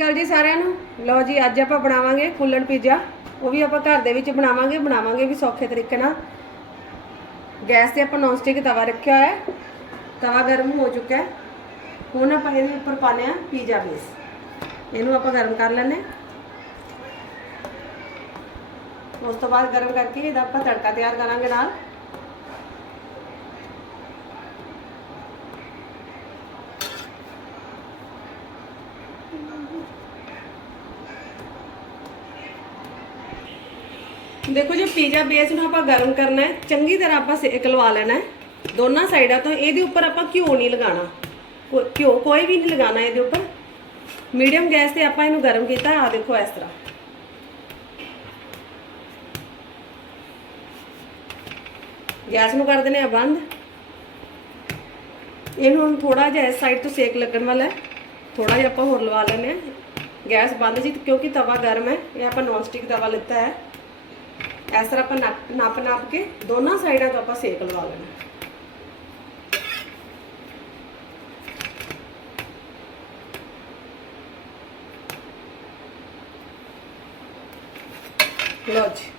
ਗੱਲ ਜੀ ਸਾਰਿਆਂ ਨੂੰ। ਲਓ ਜੀ, ਅੱਜ ਆਪਾਂ ਬਣਾਵਾਂਗੇ ਕੁੱਲਣ ਪੀਜ਼ਾ। ਉਹ ਵੀ ਆਪਾਂ ਘਰ ਦੇ ਵਿੱਚ ਬਣਾਵਾਂਗੇ ਬਣਾਵਾਂਗੇ ਵੀ ਸੌਖੇ ਤਰੀਕੇ ਨਾਲ। ਗੈਸ ਤੇ ਆਪਾਂ ਨੌਨ ਸਟਿਕ ਤਵਾ ਰੱਖਿਆ ਹੋਇਆ ਹੈ। ਤਵਾ ਗਰਮ ਹੋ ਚੁੱਕਾ ਹੈ। ਹੁਣ ਆਪਾਂ ਇਹਦੇ ਉੱਪਰ ਪਾਣੇ ਆ ਪੀਜ਼ਾ ਬੇਸ। ਇਹਨੂੰ ਆਪਾਂ ਗਰਮ ਕਰ ਲੈਣੇ ਉਸ ਤੋਂ ਬਾਅਦ ਗਰਮ ਕਰਕੇ ਇਹਦਾ ਆਪਾਂ ਤੜਕਾ ਤਿਆਰ ਕਰਾਂਗੇ ਨਾਲ। ਦੇਖੋ ਜੀ ਪੀਜ਼ਾ ਬੇਸ ਨੂੰ ਆਪਾਂ ਗਰਮ ਕਰਨਾ ਹੈ, ਚੰਗੀ ਤਰ੍ਹਾਂ ਆਪਾਂ ਸੇਕ ਲਵਾ ਲੈਣਾ ਹੈ। ਦੋਨਾਂ ਸਾਈਡਾਂ ਤੋਂ ਇਹਦੇ ਉੱਪਰ ਆਪਾਂ ਘਿਓ ਨਹੀਂ ਲਗਾਉਣਾ। ਕੋ- ਘਿਓ ਕੋਈ ਵੀ ਨਹੀਂ ਲਗਾਉਣਾ ਇਹਦੇ ਉੱਪਰ। ਮੀਡੀਅਮ ਗੈਸ ਤੇ ਆਪਾਂ ਇਹਨੂੰ ਗਰਮ ਕੀਤਾ ਆ ਦੇਖੋ ਇਸ ਤਰ੍ਹਾਂ। ਗੈਸ ਨੂੰ ਕਰ ਦਿੰਦੇ ਆ ਬੰਦ। ਇਹਨੂੰ ਹੁਣ ਥੋੜਾ ਜਿਹਾ ਇਸ ਸਾਈਡ ਤੋਂ ਸੇਕ ਲੱਗਣ ਵਾਲਾ ਹੈ। ਥੋੜਾ ਜਿਹਾ ਆਪਾਂ ਹੋਰ ਲਵਾ ਲੈਂਦੇ ਆ ਗੈਸ ਬੰਦ ਜੀ, ਕਿਉਂਕਿ ਤਵਾ ਗਰਮ ਹੈ, ਇਹ ਆਪਾਂ ਨੌਨ ਸਟਿਕ ਤਵਾ ਲਿੱਤਾ ਹੈ। ਇਸ ਤਰ੍ਹਾਂ ਆਪਾਂ ਨੱਪ ਨੱਪ ਕੇ ਦੋਨਾਂ ਸਾਈਡਾਂ ਤੋਂ ਆਪਾਂ ਸੇਕ ਲਵਾ ਲੈਣਾ। ਲਓ ਜੀ,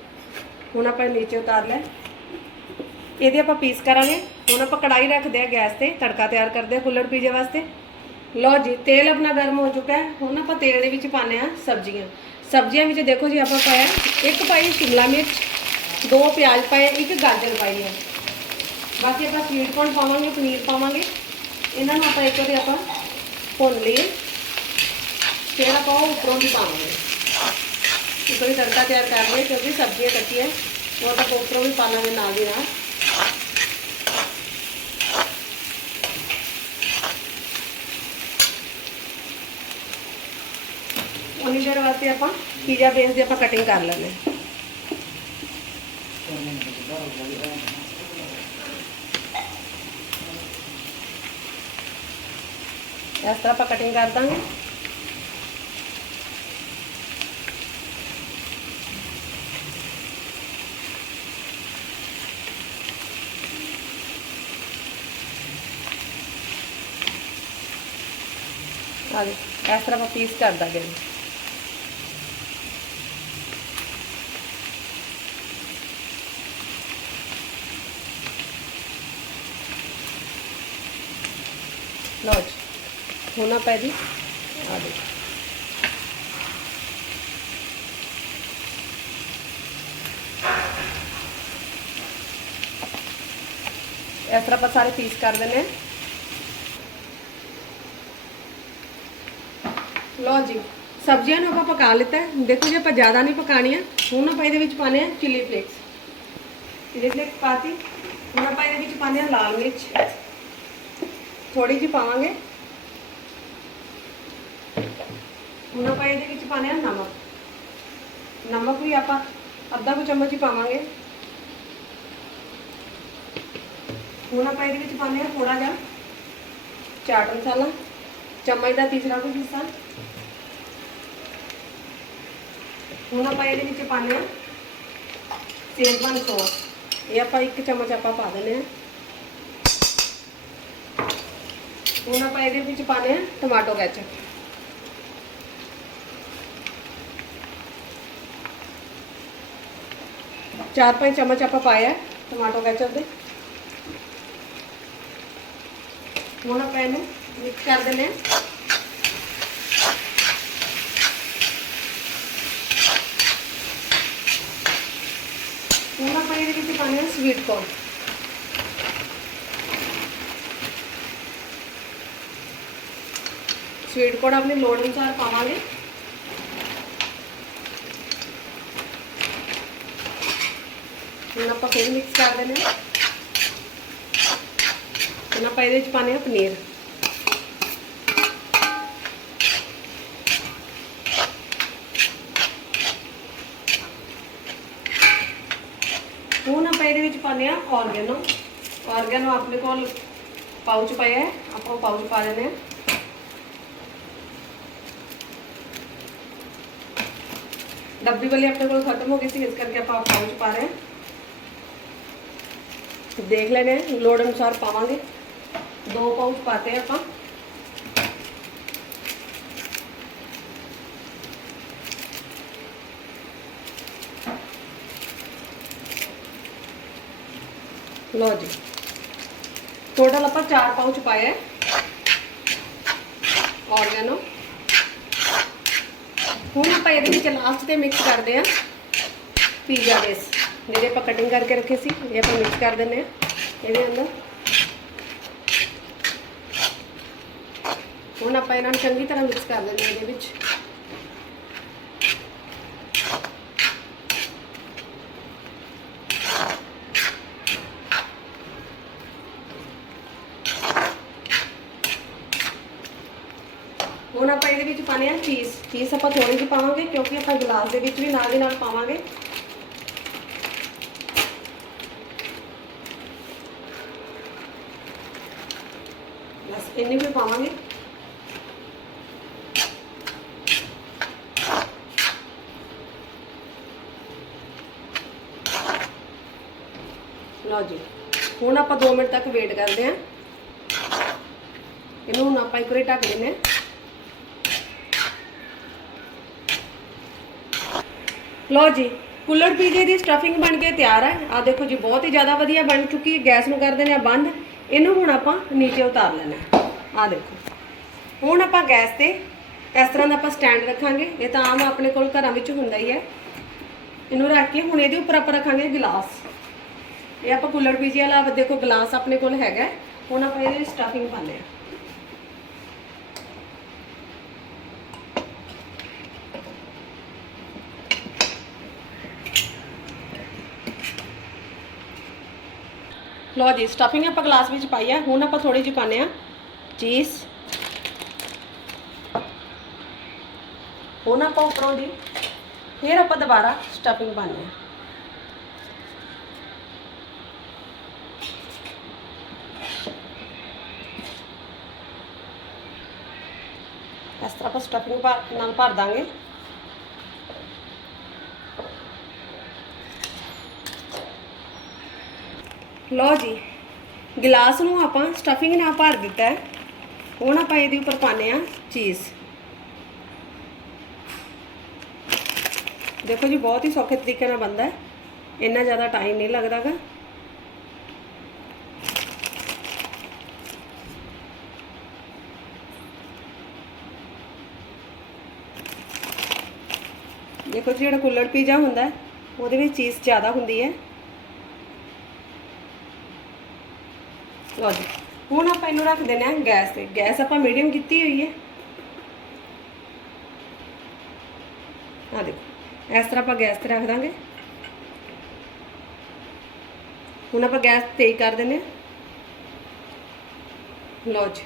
ਹੁਣ ਆਪਾਂ ਨੀਚੇ ਉਤਾਰ ਲੈ ਇਹਦੇ ਆਪਾਂ ਪੀਸ ਕਰਾਂਗੇ। ਹੁਣ ਆਪਾਂ ਕੜਾਈ ਰੱਖਦੇ ਆ ਗੈਸ ਤੇ, ਤੜਕਾ ਤਿਆਰ ਕਰਦੇ ਆ ਕੁੱਲੜ ਪੀਜ਼ੇ ਵਾਸਤੇ। ਲਓ ਜੀ, ਤੇਲ ਆਪਣਾ ਗਰਮ ਹੋ ਚੁੱਕਾ ਹੈ। ਹੁਣ ਆਪਾਂ ਤੇਲ ਦੇ ਵਿੱਚ ਪਾਣੇ ਆ ਸਬਜ਼ੀਆਂ। ਸਬਜ਼ੀਆਂ ਵਿੱਚ ਦੇਖੋ ਜੀ ਆਪਾਂ ਪਾਇਆ ਇੱਕ ਪਾਈ ਸ਼ਿਮਲਾ ਮਿਰਚ ਦੋ ਪਿਆਜ਼ ਪਾਏ ਇੱਕ ਗਾਜਰ ਪਾਈ ਹੈ ਬਾਕੀ ਆਪਾਂ ਸਵੀਟ ਕੋਰਨ ਪਾਵਾਂਗੇ ਪਨੀਰ ਪਾਵਾਂਗੇ ਇਹਨਾਂ ਨੂੰ ਆਪਾਂ ਇੱਕ ਵਾਰੀ ਆਪਾਂ ਭੁੰਨ ਲਈਏ ਫਿਰ ਆਪਾਂ ਉਹ ਉੱਪਰੋਂ ਦੀ ਪਾਵਾਂਗੇ ਇੱਕ ਵਾਰੀ ਤੜਕਾ ਤਿਆਰ ਕਰ ਲਈਏ ਕਿਉਂਕਿ ਸਬਜ਼ੀਆਂ ਕੱਟੀਆਂ ਉਹ ਆਪਾਂ ਉੱਪਰੋਂ ਵੀ ਪਾ ਲਾਂਗੇ ਨਾਲ ਦੀ ਨਾਲ ਉਨੀ ਦੇਰ ਵਾਸਤੇ ਆਪਾਂ ਪੀਜ਼ਾ ਬੇਸ ਦੀ ਆਪਾਂ ਕਟਿੰਗ ਕਰ ਲੈਂਦੇ ਹਾਂ ਇਸ ਤਰ੍ਹਾਂ ਆਪਾਂ ਕਟਿੰਗ ਕਰ ਦਾਂਗੇ ਆ ਦੇ ਇਸ ਤਰ੍ਹਾਂ ਆਪਾਂ ਪੀਸ ਕਰ ਦਾਂਗੇ ਲਓ ਜੀ ਹੁਣ ਆਪਾਂ ਇਹਦੀ ਆ ਦੇ ਇਸ ਤਰ੍ਹਾਂ ਆਪਾਂ ਸਾਰੇ ਪੀਸ ਕਰ ਦਿੰਦੇ ਹਾਂ ਲਓ ਜੀ ਸਬਜ਼ੀਆਂ ਨੂੰ ਆਪਾਂ ਪਕਾ ਲਿੱਤਾ ਹੈ। ਦੇਖੋ ਜੀ ਆਪਾਂ ਜ਼ਿਆਦਾ ਨਹੀਂ ਪਕਾਣੀਆਂ ਹੁਣ ਆਪਾਂ ਇਹਦੇ ਵਿੱਚ ਪਾਣੇ ਆ ਚਿੱਲੀ ਫਲੇਕਸ ਚਿੱਲੀ ਫਲੇਕਸ ਪਾਤੀ ਹੁਣ ਆਪਾਂ ਇਹਦੇ ਵਿੱਚ ਪਾਣੇ ਆ ਲਾਲ ਮਿਰਚ ਥੋੜੀ ਜਿਹੀ ਪਾਵਾਂਗੇ। ਹੁਣ ਆਪਾਂ ਇਹਦੇ ਵਿੱਚ ਪਾਣੇ ਆ ਨਮਕ। ਨਮਕ ਵੀ ਆਪਾਂ ਅੱਧਾ ਕੁ ਚਮਚ ਹੀ ਪਾਵਾਂਗੇ। ਹੁਣ ਆਪਾਂ ਇਹਦੇ ਵਿੱਚ ਪਾਣੇ ਆ ਥੋੜਾ ਜਿਹਾ ਚਾਟ ਮਸਾਲਾ। ਚਮਚ ਦਾ ਤੀਸਰਾ ਕੁ ਹਿੱਸਾ। ਹੁਣ ਆਪਾਂ ਇਹਦੇ ਵਿੱਚ ਪਾਣੇ ਆ ਸੇਜ਼ਵਾਨ ਸੌਸ। ਇਹ ਆਪਾਂ ਇੱਕ ਚਮਚ ਆਪਾਂ ਪਾ ਦਿੰਦੇ ਆ ਹੁਣ ਆਪਾਂ ਇਹਦੇ ਵਿੱਚ ਪਾਣੇ ਆ ਟਮਾਟੋ ਕੈਚਪ ਚਾਰ ਪੰਜ ਚਮਚ ਆਪਾਂ ਪਾਇਆ ਟਮਾਟੋ ਕੈਚਪ ਦੇ। ਹੁਣ ਆਪਾਂ ਇਹਨੂੰ ਮਿਕਸ ਕਰ ਦਿੰਦੇ ਆ ਹੁਣ ਆਪਾਂ ਇਹਦੇ ਵਿੱਚ ਪਾਣੇ ਆ ਸਵੀਟ ਕੋਰਨ ਸਵੀਟ ਕੋਰਨ ਆਪਣੀ ਲੋੜ ਅਨੁਸਾਰ ਪਾਵਾਂਗੇ। ਹੁਣ ਆਪਾਂ ਫਿਰ ਮਿਕਸ ਕਰ ਦਿੰਦੇ ਹਾਂ। ਹੁਣ ਆਪਾਂ ਇਹਦੇ ਵਿੱਚ ਪਾਣੇ ਆ ਪਨੀਰ। ਹੁਣ ਆਪਾਂ ਇਹਦੇ ਵਿੱਚ ਪਾਣੇ ਆ ਆਰਗੈਨੋ ਆਰਗੈਨੋ ਆਪਣੇ ਕੋਲ ਪਾਊਚ ਪਿਆ ਹੈ। ਆਪਾਂ ਉਹ ਪਾਊਚ ਪਾ ਦਿੰਦੇ ਹਾਂ। डब्बी वाली अपने को खत्म हो गई थी, इस करके आप पहुँच पा रहे हैं। देख लेने, लोड अनुसार पावे दो पाउच पाते हैं आप लो जी। टोटल आप चार पाउच पाए हैं। ऑर्गेनो ਹੁਣ ਆਪਾਂ ਇਹਦੇ ਵਿੱਚ ਲਾਸਟ ਤੇ ਮਿਕਸ ਕਰਦੇ ਆ ਪੀਜ਼ਾ ਬੇਸ ਜਿਹੜੇ ਆਪਾਂ ਕਟਿੰਗ ਕਰਕੇ ਰੱਖੇ ਸੀ, ਇਹ ਆਪਾਂ ਮਿਕਸ ਕਰ ਦਿੰਨੇ ਆ ਇਹਦੇ ਅੰਦਰ। ਹੁਣ ਆਪਾਂ ਇਹਨਾਂ ਨੂੰ ਚੰਗੀ ਤਰ੍ਹਾਂ ਮਿਕਸ ਕਰ ਲੈਂਦੇ ਹਾਂ ਇਹਦੇ ਵਿੱਚ ਹੁਣ ਆਪਾਂ ਇਹਦੇ ਵਿੱਚ ਪਾਣੇ ਆ ਚੀਜ਼ ਆਪਾਂ ਥੋੜੀ ਜਿਹੀ ਪਾਵਾਂਗੇ ਕਿਉਂਕਿ ਆਪਾਂ ਗਲਾਸ ਦੇ ਵਿੱਚ ਵੀ ਨਾਲ ਦੀ ਨਾਲ ਪਾਵਾਂਗੇ। ਬਸ ਇੰਨੀ ਵੀ ਪਾਵਾਂਗੇ। ਲਓ ਜੀ, ਹੁਣ ਆਪਾਂ 2 ਮਿੰਟ ਤੱਕ ਵੇਟ ਕਰਦੇ ਹਾਂ। ਇਹਨੂੰ ਹੁਣ ਆਪਾਂ ਇੱਕ ਵਾਰੀ ਢੱਕ ਦਿੰਦੇ ਹਾਂ। ਲਓ ਜੀ ਕੁੱਲੜ ਪੀਜੇ ਦੀ ਸਟਫਿੰਗ ਬਣ ਕੇ ਤਿਆਰ ਹੈ ਆ ਦੇਖੋ ਜੀ, ਬਹੁਤ ਹੀ ਜ਼ਿਆਦਾ ਵਧੀਆ ਬਣ ਚੁੱਕੀ ਹੈ। ਗੈਸ ਨੂੰ ਕਰ ਦਿੰਦੇ ਆ ਬੰਦ। ਇਹਨੂੰ ਹੁਣ ਆਪਾਂ ਨੀਚੇ ਉਤਾਰ ਲੈਣਾ ਆ ਦੇਖੋ। ਹੁਣ ਆਪਾਂ ਗੈਸ ਤੇ ਇਸ ਤਰ੍ਹਾਂ ਦਾ ਆਪਾਂ ਸਟੈਂਡ ਰੱਖਾਂਗੇ। ਇਹ ਤਾਂ ਆਮ ਆਪਣੇ ਕੋਲ ਘਰਾਂ ਵਿੱਚ ਹੁੰਦਾ ਹੀ ਹੈ। ਇਹਨੂੰ ਰੱਖ ਕੇ ਹੁਣ ਇਹਦੇ ਉੱਪਰ ਆਪਾਂ ਰੱਖਾਂਗੇ ਗਲਾਸ। ਇਹ ਆਪਾਂ ਕੁੱਲੜ ਪੀਜੇ ਵਾਲਾ, ਦੇਖੋ, ਗਲਾਸ ਆਪਣੇ ਕੋਲ ਹੈਗਾ ਹੁਣ ਆਪਾਂ ਇਹਦੇ ਵਿੱਚ ਸਟਫਿੰਗ ਪਾਉਂਦੇ ਆ ਲਓ ਜੀ ਸਟਫਿੰਗ ਆਪਾਂ ਗਲਾਸ ਵਿੱਚ ਪਾਈ ਹੈ ਹੁਣ ਆਪਾਂ ਥੋੜੀ ਜਿਹੀ ਪਾਉਂਦੇ ਆ। ਚੀਜ਼ ਹੁਣ ਆਪਾਂ ਉੱਪਰੋਂ ਦੀ ਫਿਰ ਆਪਾਂ ਦੁਬਾਰਾ ਸਟਫਿੰਗ ਪਾਉਂਦੇ ਆ। ਇਸ ਤਰ੍ਹਾਂ ਆਪਾਂ ਸਟਫਿੰਗ ਨਾਲ ਭਰ ਦਾਂਗੇ। ਲਓ ਜੀ, ਗਲਾਸ ਨੂੰ ਆਪਾਂ ਸਟਫਿੰਗ ਨਾਲ ਭਰ ਦਿੱਤਾ ਹੈ। ਹੁਣ ਆਪਾਂ ਇਹਦੇ ਉੱਪਰ ਪਾਣੇ ਆ ਚੀਜ਼ ਦੇਖੋ ਜੀ, ਬਹੁਤ ਹੀ ਸੌਖੇ ਤਰੀਕੇ ਨਾਲ ਬਣਦਾ ਹੈ। ਇੰਨਾ ਜ਼ਿਆਦਾ ਟਾਈਮ ਨਹੀਂ ਲੱਗਦਾਗਾ ਦੇਖੋ ਜੀ, ਜਿਹੜਾ ਕੁੱਲੜ ਪੀਜ਼ਾ ਹੁੰਦਾ ਉਹਦੇ ਵਿੱਚ ਚੀਜ਼ ਜ਼ਿਆਦਾ ਹੁੰਦੀ ਹੈ। ਲਓ ਜੀ। ਹੁਣ ਆਪਾਂ ਇਹਨੂੰ ਰੱਖ ਦਿੰਦੇ ਹਾਂ ਗੈਸ ਤੇ। ਗੈਸ ਆਪਾਂ ਮੀਡੀਅਮ ਕੀਤੀ ਹੋਈ ਹੈ। ਆ ਦੇਖੋ, ਇਸ ਤਰ੍ਹਾਂ ਆਪਾਂ ਗੈਸ ਤੇ ਰੱਖ ਦਾਂਗੇ। ਹੁਣ ਆਪਾਂ ਗੈਸ ਤੇਜ਼ ਕਰ ਦਿੰਦੇ ਹਾਂ। ਲਓ ਜੀ।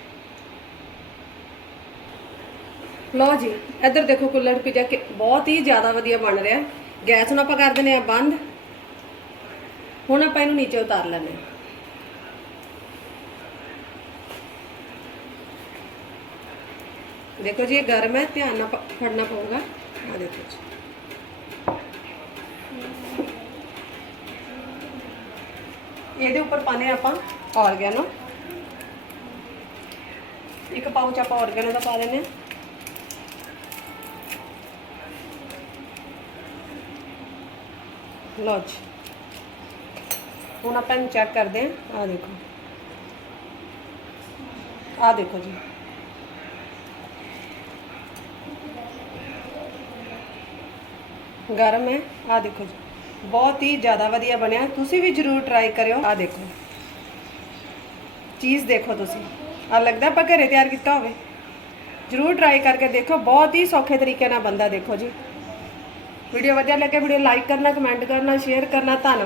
ਲਓ ਜੀ, ਇੱਧਰ ਦੇਖੋ ਕੁੱਲੜ ਪੀਜ਼ਾ ਕਿ ਬਹੁਤ ਹੀ ਜ਼ਿਆਦਾ ਵਧੀਆ ਬਣ ਰਿਹਾ। ਗੈਸ ਹੁਣ ਆਪਾਂ ਕਰ ਦਿੰਦੇ ਆ ਬੰਦ। ਹੁਣ ਆਪਾਂ ਇਹਨੂੰ ਨੀਚੇ ਉਤਾਰ ਲੈਂਦੇ ਹਾਂ ਦੇਖੋ ਜੀ ਇਹ ਗਰਮ ਹੈ ਧਿਆਨ ਨਾਲ ਪ- ਫੜਨਾ ਪਊਗਾ ਆ ਦੇਖੋ ਜੀ ਇਹਦੇ ਉੱਪਰ ਪਾਣੇ ਆਪਾਂ ਆਰਗੈਨੋ ਇੱਕ ਪਾਊਚ ਆਪਾਂ ਆਰਗੈਨੋ ਦਾ ਪਾ ਦਿੰਦੇ ਹਾਂ। ਲਓ ਜੀ। ਹੁਣ ਆਪਾਂ ਇਹਨੂੰ ਚੈੱਕ ਕਰਦੇ ਹਾਂ। ਆ ਦੇਖੋ। ਆ ਦੇਖੋ ਜੀ। ਗਰਮ ਹੈ। ਆ ਦੇਖੋ ਜੀ। ਬਹੁਤ ਹੀ ਜ਼ਿਆਦਾ ਵਧੀਆ ਬਣਿਆ। ਤੁਸੀਂ ਵੀ ਜਰੂਰ ਟਰਾਈ ਕਰਿਓ। ਆ ਦੇਖੋ। ਚੀਜ਼ ਦੇਖੋ ਤੁਸੀਂ। ਆ ਲੱਗਦਾ ਆਪਾਂ ਘਰੇ ਤਿਆਰ ਕੀਤਾ ਹੋਵੇ। ਜਰੂਰ ਟਰਾਈ ਕਰਕੇ ਦੇਖੋ। ਬਹੁਤ ਹੀ ਸੌਖੇ ਤਰੀਕੇ ਨਾਲ ਬੰਦਾ ਦੇਖੋ ਜੀ। ਵੀਡੀਓ ਵਧੀਆ ਲੱਗੇ, ਵੀਡੀਓ ਲਾਈਕ ਕਰਨਾ ਕਮੈਂਟ ਕਰਨਾ ਸ਼ੇਅਰ ਕਰਨਾ। ਧੰਨਵਾਦ।